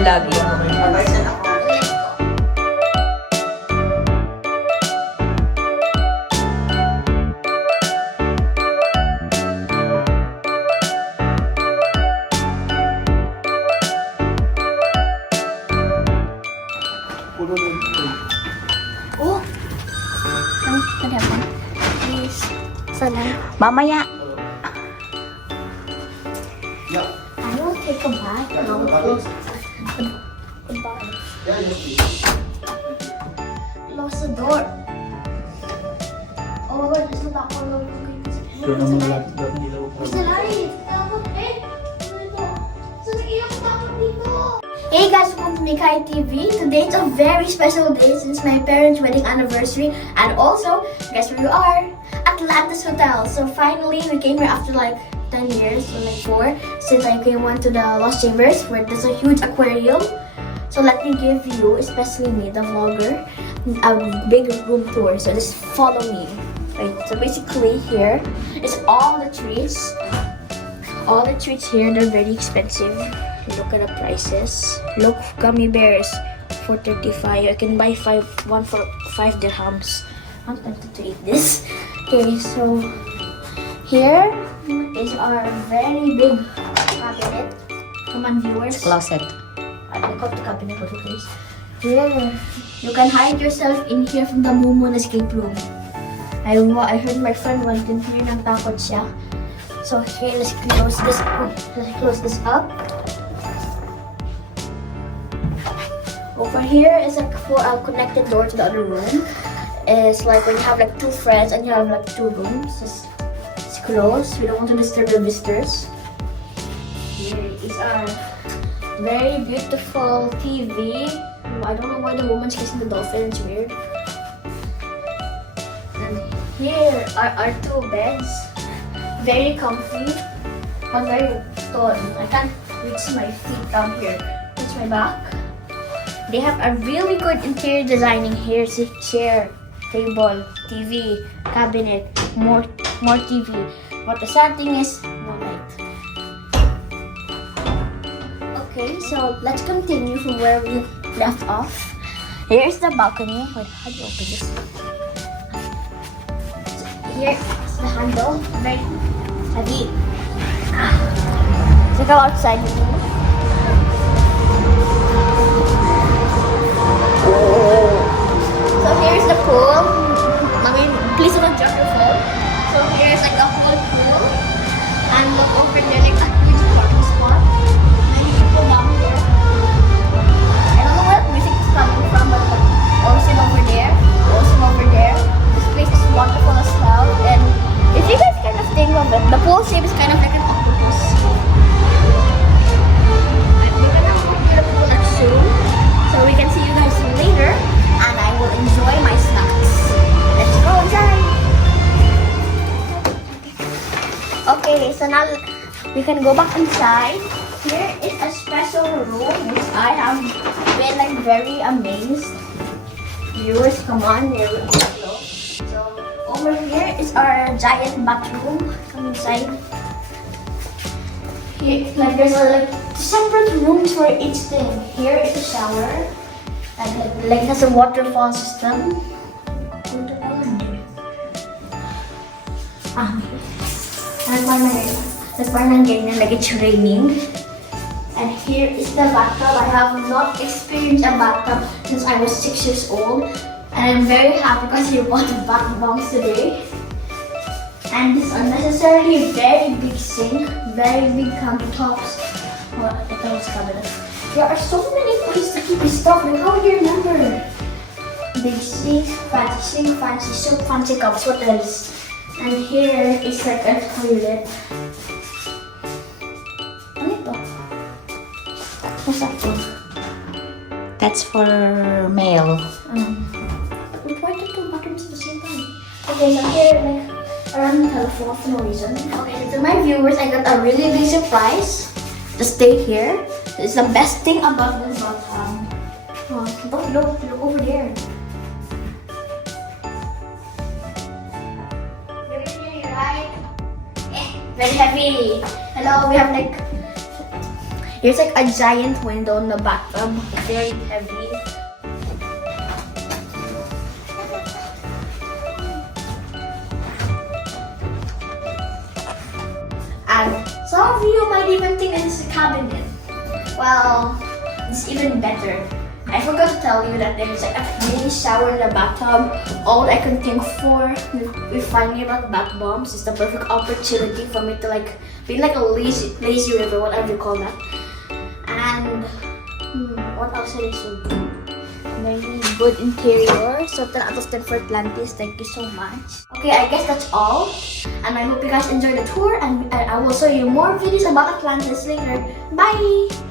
lagi. Oh! Ano ba? Please. Sana. Mamaya. I will take a bath. Goodbye. Close the door. Oh my God, there's no back on. There's the light. Hey guys, welcome to MIKAY TV. Today it's a very special day since my parents' wedding anniversary, and also, guess where we are? Atlantis Hotel. So finally, we came here after like 10 years, or like 4, since I went to the Lost Chambers, where there's a huge aquarium. So let me give you, especially me, the vlogger, a big room tour. So just follow me. Right. So basically here is all the trees. All the treats here, they're very expensive. Look at the prices. Look, gummy bears for 35. I can buy one for 5 dirhams. I'm tempted to eat this. Okay, so here is our very big cabinet. Come on, viewers. Closet. I look up the cabinet, please. Here, you can hide yourself in here from the Mumun escape room. I heard my friend once in here nang takot siya. So here, let's close this. Let's close this up. Over here is like a connected door to the other room. It's like when you have like 2 friends and you have like 2 rooms. It's closed. We don't want to disturb the visitors. Here is our very beautiful TV. I don't know why the woman's kissing the dolphin. It's weird. And here are our 2 beds. Very comfy, but very tall. I can't reach my feet down here. That's my back. They have a really good interior designing. Here's a chair, table, TV, cabinet, more TV. But the sad thing is, no light. Okay, so let's continue from where we left off. Here's the balcony. Wait, how do you open this? So here is the handle. Very heavy. Let's go outside. So here's the pool. I mean, please don't drop your phone. So here's like a whole pool. And look over there, like a huge parking spot. And you can go down here. I don't know where the music is coming from, but also over there, also over there. This place is wonderful as well. And if you guys kind of think of it, the pool shape is kind of like an octopus. And we're gonna go to the pool soon. So we can see you guys later, and I will enjoy my snacks. Let's go inside. Okay, so now we can go back inside. Here is a special room which I have been like very amazed. Viewers, come on, here we go. So over here is our giant bathroom. Come inside. Here, like there's like separate rooms for each thing. Here is a shower, and like has a waterfall system. That's why I'm getting like it's raining. And here is the bathtub. I have not experienced a bathtub since I was 6 years old, and I'm very happy because we bought the bath bombs today. And this unnecessarily very big sink, very big countertops. Well, I thought it was cabinet. There are so many places to keep your stuff. Like, how do you remember? Big sink, fancy soap, fancy cups. What else? And here is like a toilet. Ano ito? What's that for? That's for male. Why did 2 bathrooms at the same time? Okay, so here, like, around the telephone for no reason. Okay, to my viewers, I got a really big surprise. Just stay here. It's the best thing about this bathtub. Oh, look over there. Very heavy, right? Very heavy. Hello, we have like Here's like a giant window in the bathtub, very heavy. And some of you might even think this is a cabinet. Well, it's even better. I forgot to tell you that there's like a mini shower in the bathtub. All I can think for with finding about bath bombs is the perfect opportunity for me to like be like a lazy river, whatever you call that. And what else should I show you? Very good interior. So 10 out of 10 for Atlantis. Thank you so much. Okay, I guess that's all. And I hope you guys enjoyed the tour. And I will show you more videos about Atlantis later. Bye!